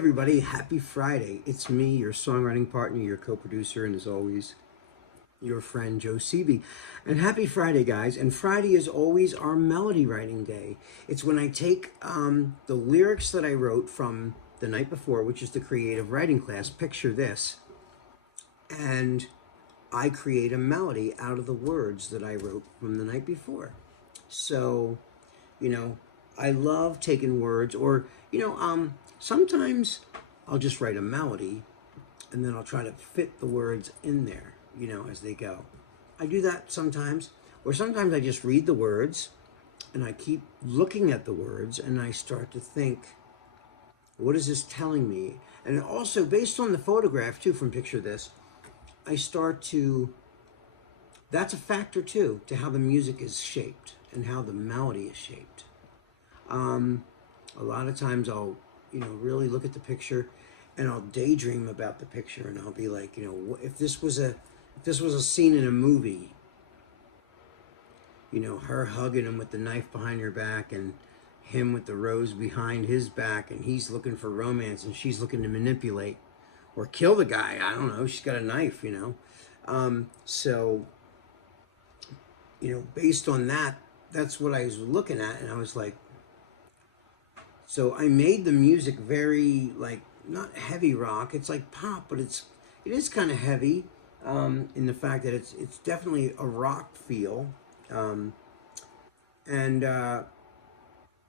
everybody, happy Friday. It's me, your songwriting partner, your co-producer, and as always, your friend Joe Seavey. And happy Friday, guys. And Friday is always our melody writing day. It's when I take the lyrics that I wrote from the night before, which is the creative writing class, picture this, and I create a melody out of the words that I wrote from the night before. So, I love taking words, or, sometimes I'll just write a melody and then I'll try to fit the words in there, as they go. I do that sometimes, or sometimes I just read the words and I keep looking at the words and I start to think, what is this telling me? And also, based on the photograph too, from Picture This, I start to, that's a factor too, to how the music is shaped and how the melody is shaped. A lot of times I'll, really look at the picture and I'll daydream about the picture, and I'll be like, if this was a scene in a movie, her hugging him with the knife behind her back and him with the rose behind his back, and he's looking for romance and she's looking to manipulate or kill the guy. I don't know. She's got a knife, So, based on that, that's what I was looking at. And I was like, so I made the music very, not heavy rock. It's like pop, but it is kind of heavy in the fact that it's definitely a rock feel.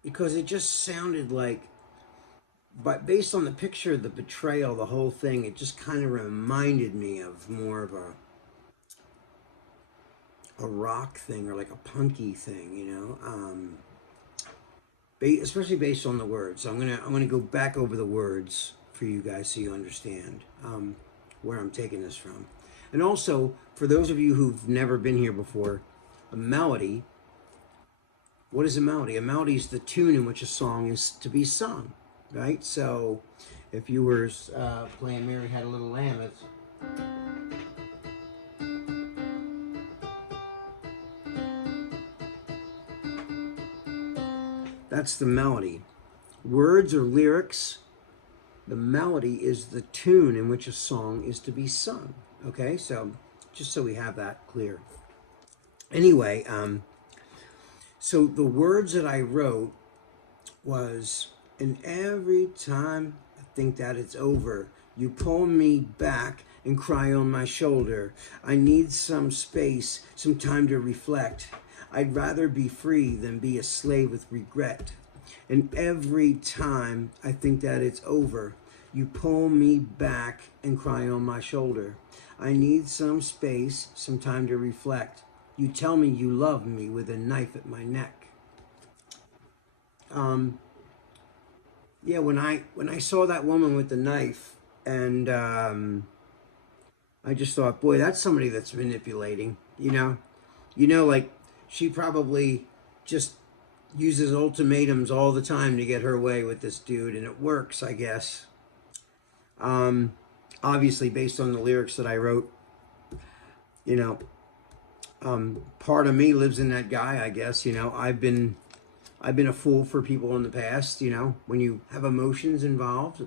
Because it just sounded like, but based on the picture, the betrayal, the whole thing, it just kind of reminded me of more of a rock thing, or like a punky thing, especially based on the words. So I'm gonna go back over the words for you guys so you understand where I'm taking this from. And also, for those of you who've never been here before, a melody. What is a melody? A melody is the tune in which a song is to be sung. Right? So if you were playing Mary Had a Little Lamb, it's that's the melody. Words or lyrics, the melody is the tune in which a song is to be sung. Okay, so just so we have that clear. Anyway, so the words that I wrote was, and every time I think that it's over, you pull me back and cry on my shoulder. I need some space, some time to reflect. I'd rather be free than be a slave with regret. And every time I think that it's over, you pull me back and cry on my shoulder. I need some space, some time to reflect. You tell me you love me with a knife at my neck. Yeah, when I saw that woman with the knife, and I just thought, boy, that's somebody that's manipulating, like she probably just uses ultimatums all the time to get her way with this dude, and it works, I guess. Obviously, based on the lyrics that I wrote, part of me lives in that guy, I guess. I've been a fool for people in the past. When you have emotions involved,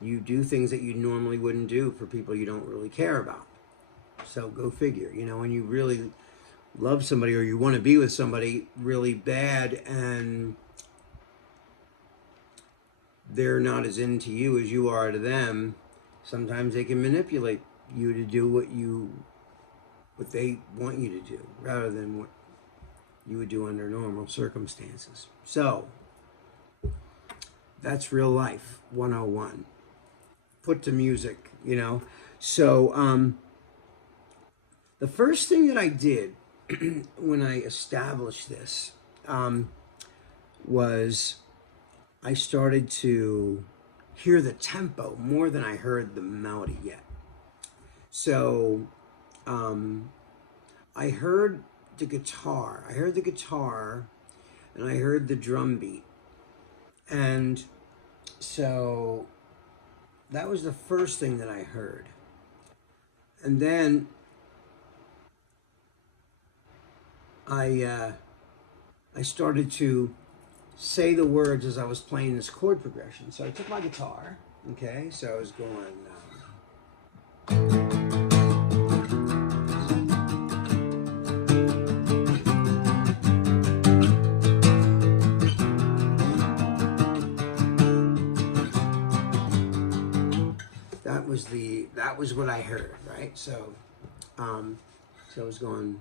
you do things that you normally wouldn't do for people you don't really care about. So go figure. When you really love somebody, or you want to be with somebody really bad, and they're not as into you as you are to them, sometimes they can manipulate you to do what they want you to do, rather than what you would do under normal circumstances. So that's real life 101 put to music. So the first thing that I did when I established this was I started to hear the tempo more than I heard the melody yet. So I heard the guitar. And I heard the drum beat. And so that was the first thing that I heard. And then I started to say the words as I was playing this chord progression. So I took my guitar, Okay, so I was going. That was what I heard, right? Um, so I was going.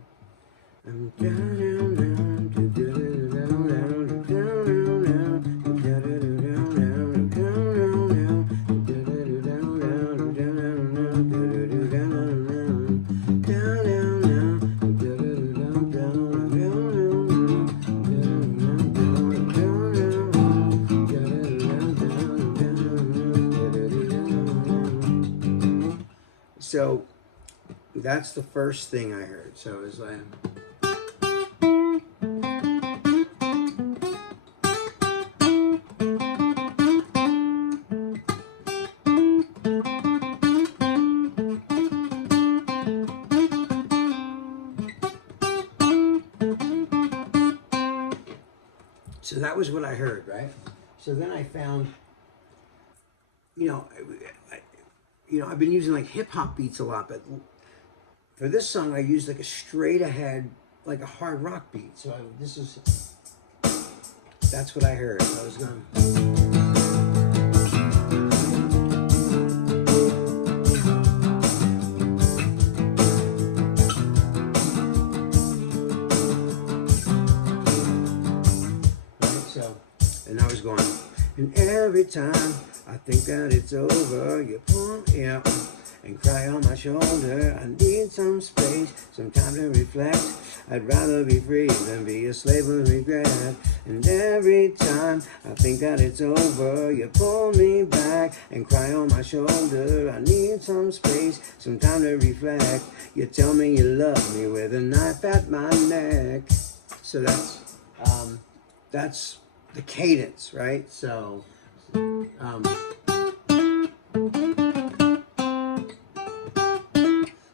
So that's the first thing I heard. So it was like. So that was what I heard, right? So then I found, you know, I've been using like hip hop beats a lot, but for this song I used like a straight ahead, like a hard rock beat. So that's what I heard. So I was going. And I was going, and every time I think that it's over, you pull me up and cry on my shoulder. I need some space, some time to reflect. I'd rather be free than be a slave of regret. And every time I think that it's over, you pull me back and cry on my shoulder. I need some space, some time to reflect. You tell me you love me with a knife at my neck. So that's the cadence, right? So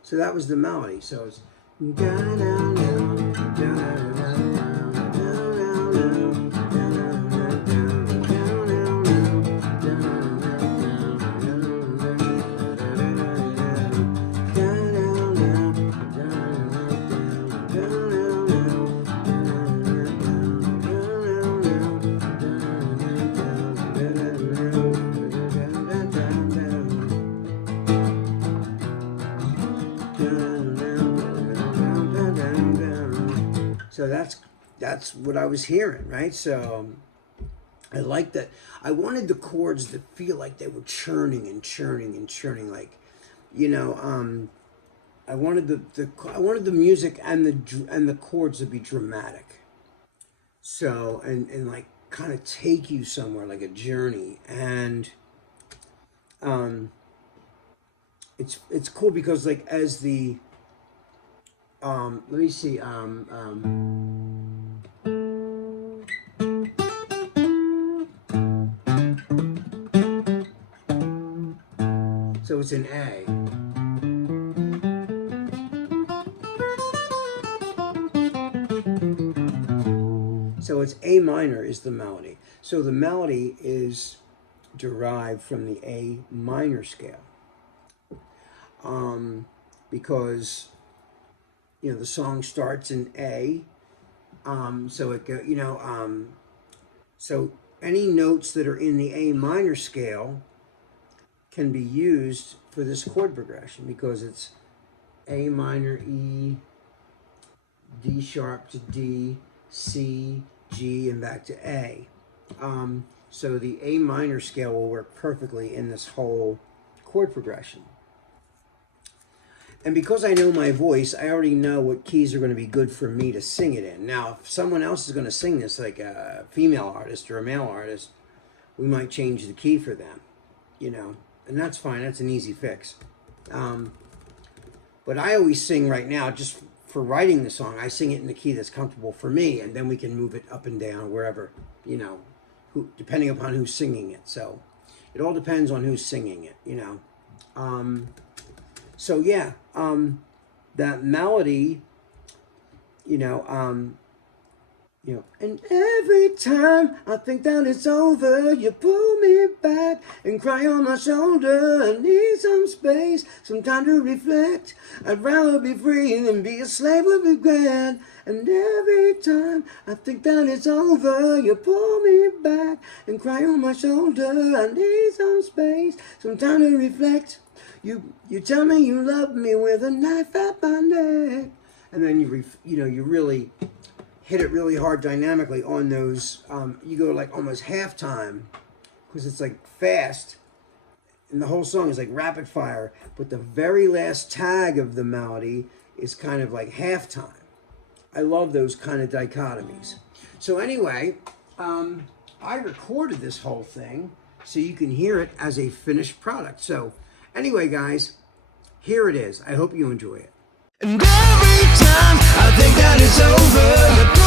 so that was the melody. So it's So that's what I was hearing, right? So I like that. I wanted the chords to feel like they were churning and churning and churning, like, I wanted the music and the chords to be dramatic. So and like kind of take you somewhere, like a journey. And it's cool because like as the let me see. So it's an A. So it's A minor is the melody. So the melody is derived from the A minor scale. Because the song starts in A, so it go, so any notes that are in the A minor scale can be used for this chord progression because it's A minor, E, D sharp to D, C, G, and back to A. So the A minor scale will work perfectly in this whole chord progression. And because I know my voice, I already know what keys are going to be good for me to sing it in. Now, if someone else is going to sing this, like a female artist or a male artist, we might change the key for them, and that's fine. That's an easy fix. But I always sing right now, just for writing the song, I sing it in the key that's comfortable for me, and then we can move it up and down wherever, depending upon who's singing it. So it all depends on who's singing it, So yeah, that melody, You know, and every time I think that it's over, you pull me back and cry on my shoulder. I need some space, some time to reflect. I'd rather be free than be a slave of regret. And every time I think that it's over, you pull me back and cry on my shoulder. I need some space, some time to reflect. You tell me you love me with a knife at my neck, and then you really hit it really hard dynamically on those. You go like almost halftime because it's like fast, and the whole song is like rapid fire. But the very last tag of the melody is kind of like halftime. I love those kind of dichotomies. So anyway, I recorded this whole thing so you can hear it as a finished product. So anyway, guys, here it is. I hope you enjoy it. And every time I think that it's over,